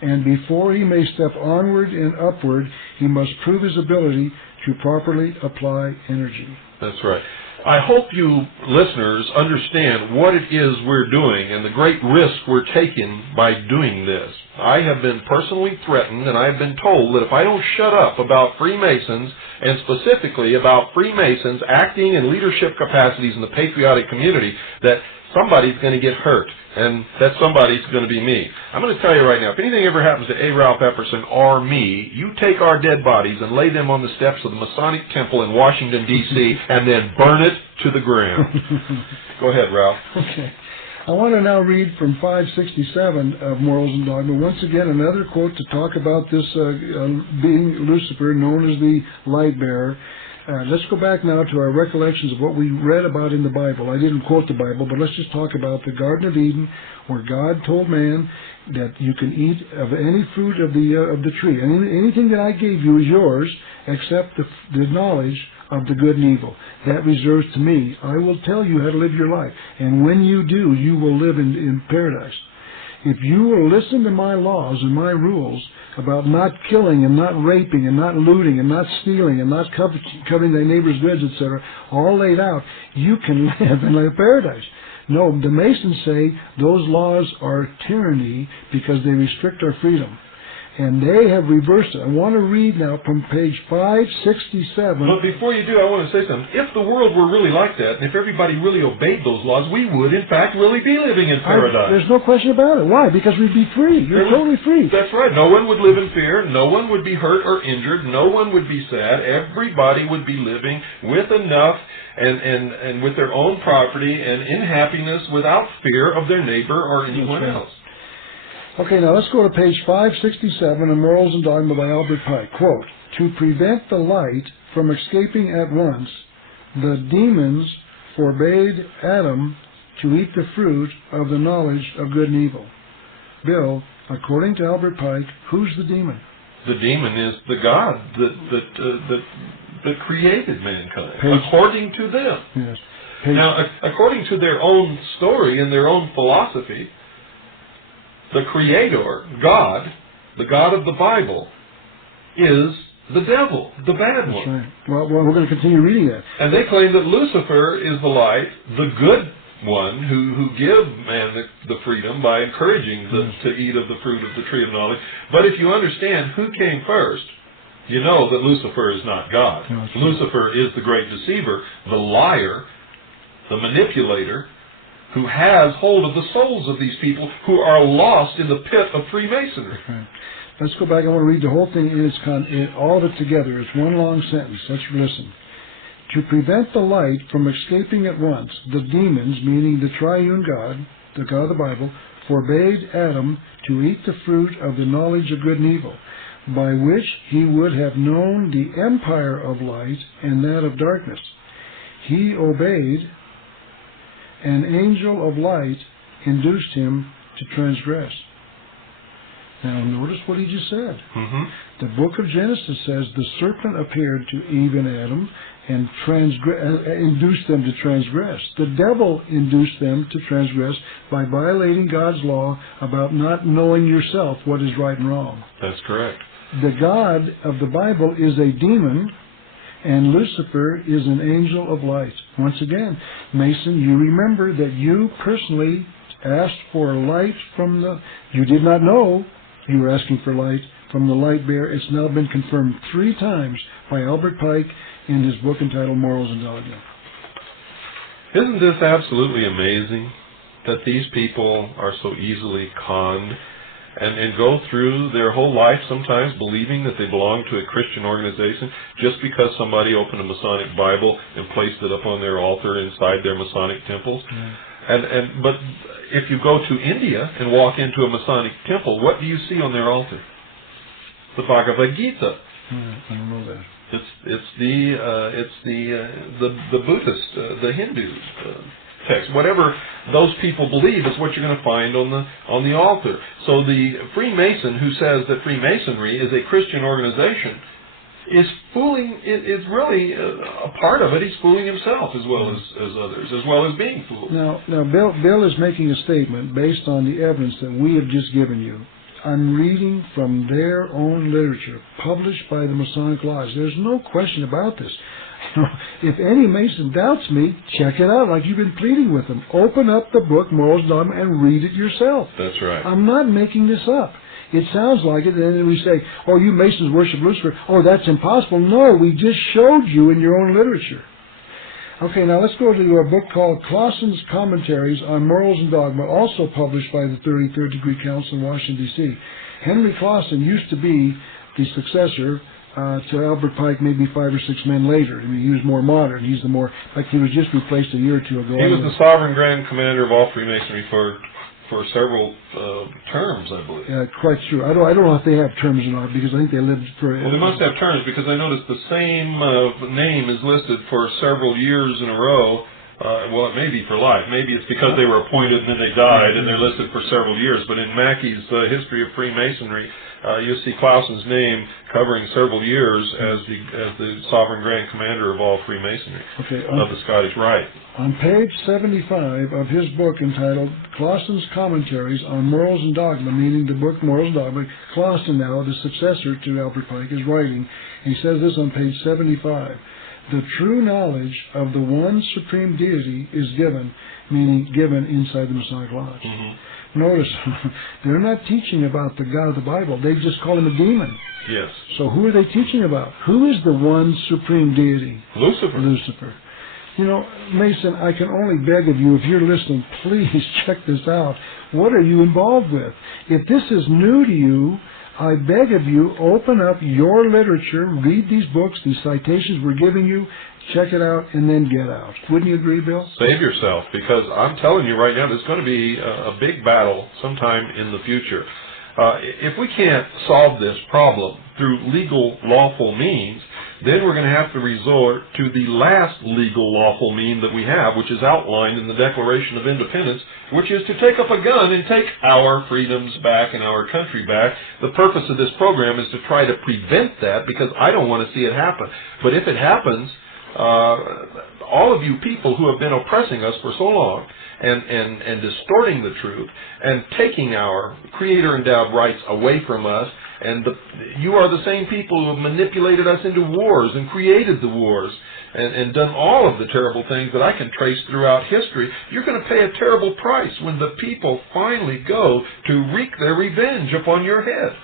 and before he may step onward and upward, he must prove his ability to properly apply energy. That's right. I hope you listeners understand what it is we're doing and the great risk we're taking by doing this. I have been personally threatened, and I have been told that if I don't shut up about Freemasons, and specifically about Freemasons acting in leadership capacities in the patriotic community, that somebody's going to get hurt, and that somebody's going to be me. I'm going to tell you right now, if anything ever happens to A. Ralph Epperson or me, you take our dead bodies and lay them on the steps of the Masonic Temple in Washington, D.C., and then burn it to the ground. Go ahead, Ralph. Okay. I want to now read from 567 of Morals and Dogma. Once again, another quote to talk about this being Lucifer, known as the light bearer. Let's go back now to our recollections of what we read about in the Bible. I didn't quote the Bible, but let's just talk about the Garden of Eden, where God told man that you can eat of any fruit of the tree. And anything that I gave you is yours, except the knowledge of the good and evil. That reserves to me. I will tell you how to live your life. And when you do, you will live in paradise. If you will listen to my laws and my rules about not killing and not raping and not looting and not stealing and not coveting thy neighbor's goods, etc., all laid out, you can live in a paradise. No, the Masons say those laws are tyranny because they restrict our freedom. And they have reversed it. I want to read now from page 567. But before you do, I want to say something. If the world were really like that, and if everybody really obeyed those laws, we would, in fact, really be living in paradise. There's no question about it. Why? Because we'd be free. You're totally free. That's right. No one would live in fear. No one would be hurt or injured. No one would be sad. Everybody would be living with enough and with their own property and in happiness without fear of their neighbor or anyone else. Okay, now let's go to page 567 of Morals and Dogma by Albert Pike. Quote, to prevent the light from escaping at once, the demons forbade Adam to eat the fruit of the knowledge of good and evil. Bill, according to Albert Pike, who's the demon? The demon is the God that created mankind, according to them. Yes. Now, according to their own story and their own philosophy, the Creator, God, the God of the Bible, is the devil, the bad one. That's right. Well, we're going to continue reading that. And they claim that Lucifer is the light, the good one, who gives man the freedom by encouraging them to eat of the fruit of the tree of knowledge. But if you understand who came first, you know that Lucifer is not God. No, Lucifer is the great deceiver, the liar, the manipulator, who has hold of the souls of these people who are lost in the pit of Freemasonry. Right. Let's go back. I want to read the whole thing in all of it together. It's one long sentence. Let's listen. To prevent the light from escaping at once, the demons, meaning the triune God, the God of the Bible, forbade Adam to eat the fruit of the knowledge of good and evil, by which he would have known the empire of light and that of darkness. He obeyed. An angel of light induced him to transgress. Now notice what he just said. Mm-hmm. The book of Genesis says the serpent appeared to Eve and Adam and induced them to transgress. The devil induced them to transgress by violating God's law about not knowing yourself what is right and wrong. That's correct. The God of the Bible is a demon, and Lucifer is an angel of light. Once again, Mason, you remember that you personally asked for light from the... You did not know you were asking for light from the light bearer. It's now been confirmed 3 times by Albert Pike in his book entitled Morals and Dogma. Isn't this absolutely amazing that these people are so easily conned and go through their whole life sometimes believing that they belong to a Christian organization just because somebody opened a Masonic Bible and placed it up on their altar inside their Masonic temples? But if you go to India and walk into a Masonic temple, what do you see on their altar? The Bhagavad Gita. I don't know that. It's the Buddhist, the Hindu text. Whatever those people believe is what you're going to find on the altar. So the Freemason who says that Freemasonry is a Christian organization is fooling. Is really a part of it. He's fooling himself as well as others, as well as being fooled. Now, Bill is making a statement based on the evidence that we have just given you. I'm reading from their own literature, published by the Masonic Lodge. There's no question about this. If any Mason doubts me, check it out, like you've been pleading with them. Open up the book, Morals and Dogma, and read it yourself. That's right. I'm not making this up. It sounds like it, and then we say, oh, you Masons worship Lucifer. Oh, that's impossible. No, we just showed you in your own literature. Okay, now let's go to a book called Clausen's Commentaries on Morals and Dogma, also published by the 33rd Degree Council in Washington, D.C. Henry Clausen used to be the successor to Albert Pike, maybe 5 or 6 men later. I mean, he was more modern. He's the more, like he was just replaced a year or two ago. He was the sovereign grand commander of all Freemasonry for for several terms, I believe. Yeah, quite true. I don't know if they have terms or not, because I think they lived for... Well, they must have terms, because I noticed the same name is listed for several years in a row. Well, it may be for life. Maybe it's because they were appointed and then they died, and they're listed for several years. But in Mackey's History of Freemasonry, you'll see Clausen's name covering several years as the sovereign grand commander of all Freemasonry of the Scottish Rite. On page 75 of his book entitled Clausen's Commentaries on Morals and Dogma, meaning the book Morals and Dogma, Clausen now, the successor to Albert Pike, is writing. He says this on page 75. The true knowledge of the one supreme deity is given, meaning given inside the Masonic Lodge. Mm-hmm. Notice, they're not teaching about the God of the Bible. They just call him a demon. Yes. So who are they teaching about? Who is the one supreme deity? Lucifer. Lucifer. You know, Mason, I can only beg of you, if you're listening, please check this out. What are you involved with? If this is new to you, I beg of you, open up your literature, read these books, these citations we're giving you, check it out, and then get out. Wouldn't you agree, Bill? Save yourself, because I'm telling you right now, there's going to be a big battle sometime in the future. If we can't solve this problem through legal, lawful means, then we're going to have to resort to the last legal, lawful mean that we have, which is outlined in the Declaration of Independence, which is to take up a gun and take our freedoms back and our country back. The purpose of this program is to try to prevent that, because I don't want to see it happen. But if it happens, all of you people who have been oppressing us for so long and distorting the truth and taking our creator-endowed rights away from us, and you are the same people who have manipulated us into wars and created the wars and done all of the terrible things that I can trace throughout history. You're going to pay a terrible price when the people finally go to wreak their revenge upon your head.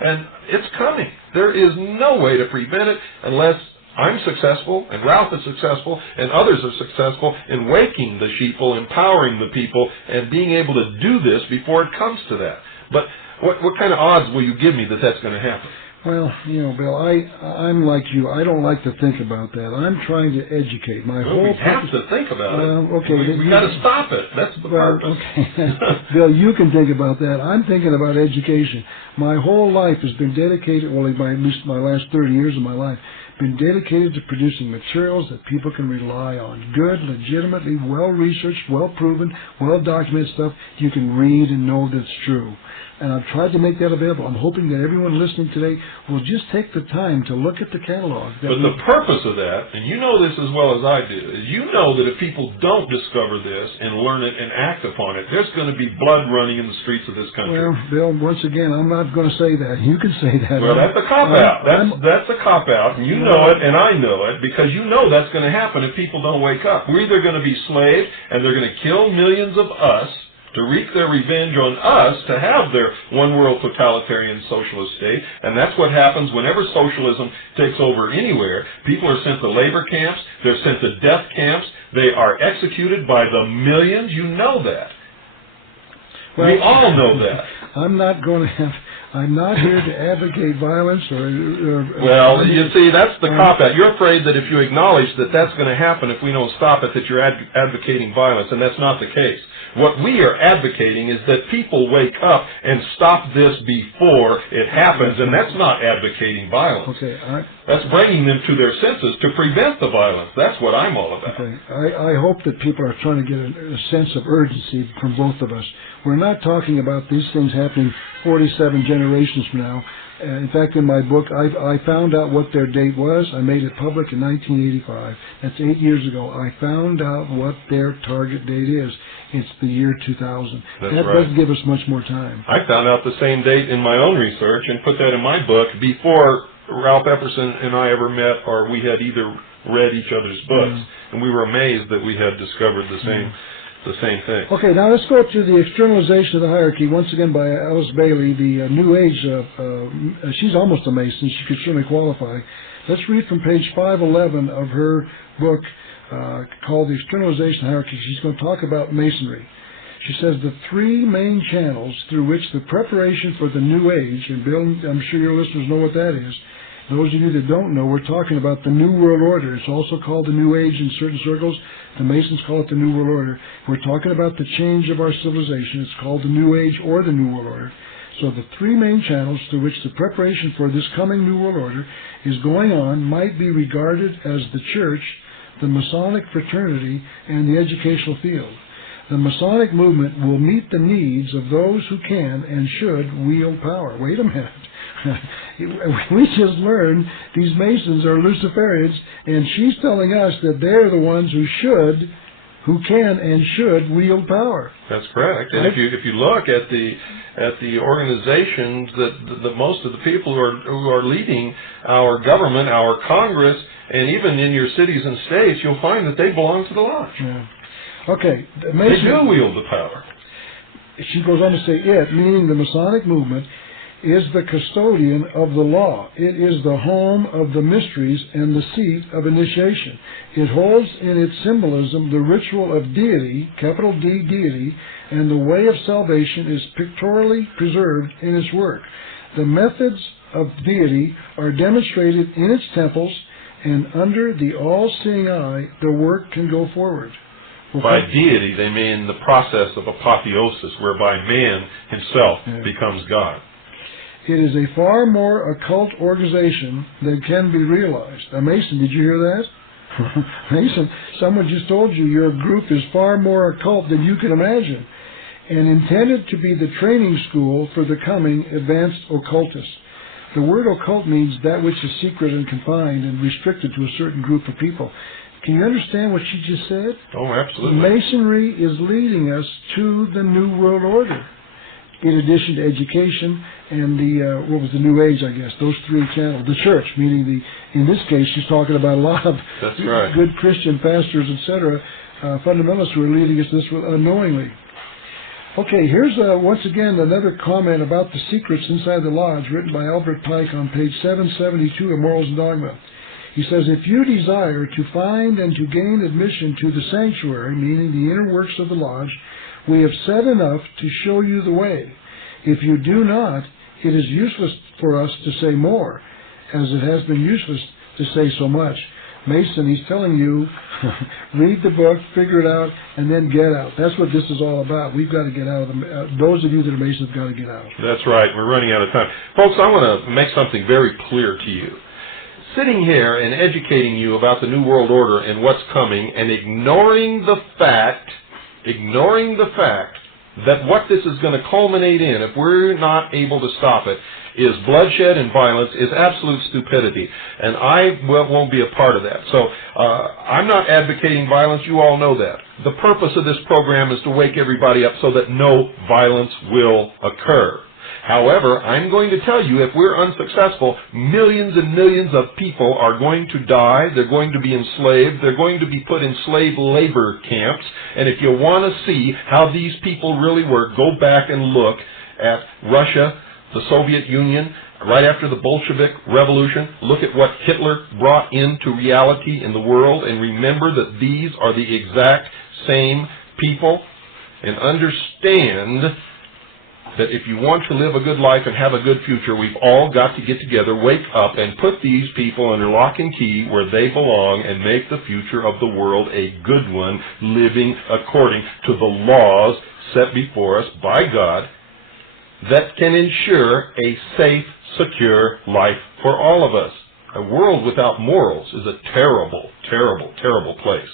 And it's coming. There is no way to prevent it unless I'm successful, and Ralph is successful, and others are successful in waking the sheeple, empowering the people, and being able to do this before it comes to that. But what kind of odds will you give me that that's going to happen? Well, you know, Bill, I'm like you. I don't like to think about that. I'm trying to educate. We have to think about it. Okay, we got to stop it. That's the purpose. Okay. Bill, you can think about that. I'm thinking about education. My whole life has been dedicated, well, at least my last 30 years of my life, been dedicated to producing materials that people can rely on. Good, legitimately, well-researched, well-proven, well-documented stuff you can read and know that's true. And I've tried to make that available. I'm hoping that everyone listening today will just take the time to look at the catalog. But the purpose of that, and you know this as well as I do, is you know that if people don't discover this and learn it and act upon it, there's going to be blood running in the streets of this country. Well, Bill, once again, I'm not going to say that. You can say that. Well, that's a cop-out. That's a cop-out, and you know it, and I know it, because you know that's going to happen if people don't wake up. We're either going to be slaved, and they're going to kill millions of us to wreak their revenge on us to have their one-world totalitarian socialist state. And that's what happens whenever socialism takes over anywhere. People are sent to labor camps. They're sent to death camps. They are executed by the millions. You know that. Well, we all know that. I'm not here to advocate violence well, you see, that's the cop-out. You're afraid that if you acknowledge that that's going to happen if we don't stop it, that you're advocating violence, and that's not the case. What we are advocating is that people wake up and stop this before it happens, and that's not advocating violence. Okay, that's bringing them to their senses to prevent the violence. That's what I'm all about. Okay, I hope that people are trying to get a sense of urgency from both of us. We're not talking about these things happening 47 generations from now. In fact, in my book, I found out what their date was. I made it public in 1985. That's 8 years ago. I found out what their target date is. It's the year 2000. That doesn't give us much more time. I found out the same date in my own research and put that in my book before Ralph Epperson and I ever met, or we had either read each other's books. And we were amazed that we had discovered the same thing. Okay, now let's go to the externalization of the hierarchy, once again by Alice Bailey, the New Age. She's almost a Mason. She could certainly qualify. Let's read from page 511 of her book called The Externalization Hierarchy. She's going to talk about Masonry. She says the three main channels through which the preparation for the New Age, and Bill, I'm sure your listeners know what that Those of you that don't know, we're talking about the New World Order. It's also called the New Age in certain circles. The Masons call it the New World Order. We're talking about the change of our civilization. It's called the New Age or the New World Order. So the three main channels through which the preparation for this coming New World Order is going on might be regarded as the Church, the Masonic fraternity, and the educational field. The Masonic movement will meet the needs of those who can and should wield power. Wait a minute. We just learned these Masons are Luciferians, and she's telling us that they're the ones who can and should wield power. That's correct. And if you look at the organizations that most of the people who are leading our government, our Congress, and even in your cities and states, you'll find that they belong to the Lodge. Yeah. Okay. They do wield the power. She goes on to say it, meaning the Masonic movement, is the custodian of the law. It is the home of the mysteries and the seat of initiation. It holds in its symbolism the ritual of deity, capital D, deity, and the way of salvation is pictorially preserved in its work. The methods of deity are demonstrated in its temples, and under the all-seeing eye, the work can go forward. By deity, they mean the process of apotheosis, whereby man himself becomes God. It is a far more occult organization than can be realized. Now, Mason, did you hear that? Mason, someone just told you your group is far more occult than you can imagine, and intended to be the training school for the coming advanced occultists. The word occult means that which is secret and confined and restricted to a certain group of people. Can you understand what she just said? Oh, absolutely. Masonry is leading us to the New World Order. In addition to education and the New Age, I guess, those three channels. The Church, meaning in this case, she's talking about a lot of good Christian pastors, etc., fundamentalists who are leading us this unknowingly. Okay, here's once again another comment about the secrets inside the Lodge, written by Albert Pike on page 772 of Morals and Dogma. He says, if you desire to find and to gain admission to the sanctuary, meaning the inner works of the Lodge, we have said enough to show you the way. If you do not, it is useless for us to say more, as it has been useless to say so much. Mason, he's telling you, read the book, figure it out, and then get out. That's what this is all about. We've got to get out of those of you that are Masons have got to get out. That's right. We're running out of time. Folks, I want to make something very clear to you. Sitting here and educating you about the New World Order and what's coming, and ignoring the fact that what this is going to culminate in, if we're not able to stop it, is bloodshed and violence, is absolute stupidity. And I won't be a part of that. So I'm not advocating violence. You all know that. The purpose of this program is to wake everybody up so that no violence will occur. However, I'm going to tell you, if we're unsuccessful, millions and millions of people are going to die, they're going to be enslaved, they're going to be put in slave labor camps, and if you want to see how these people really work, go back and look at Russia, the Soviet Union, right after the Bolshevik Revolution. Look at what Hitler brought into reality in the world, and remember that these are the exact same people, and understand that if you want to live a good life and have a good future, we've all got to get together, wake up, and put these people under lock and key where they belong and make the future of the world a good one, living according to the laws set before us by God that can ensure a safe, secure life for all of us. A world without morals is a terrible, terrible, terrible place.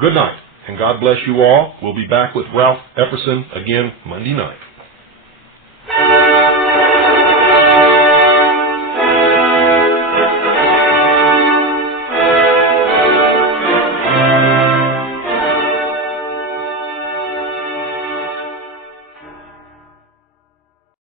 Good night, and God bless you all. We'll be back with Ralph Epperson again Monday night.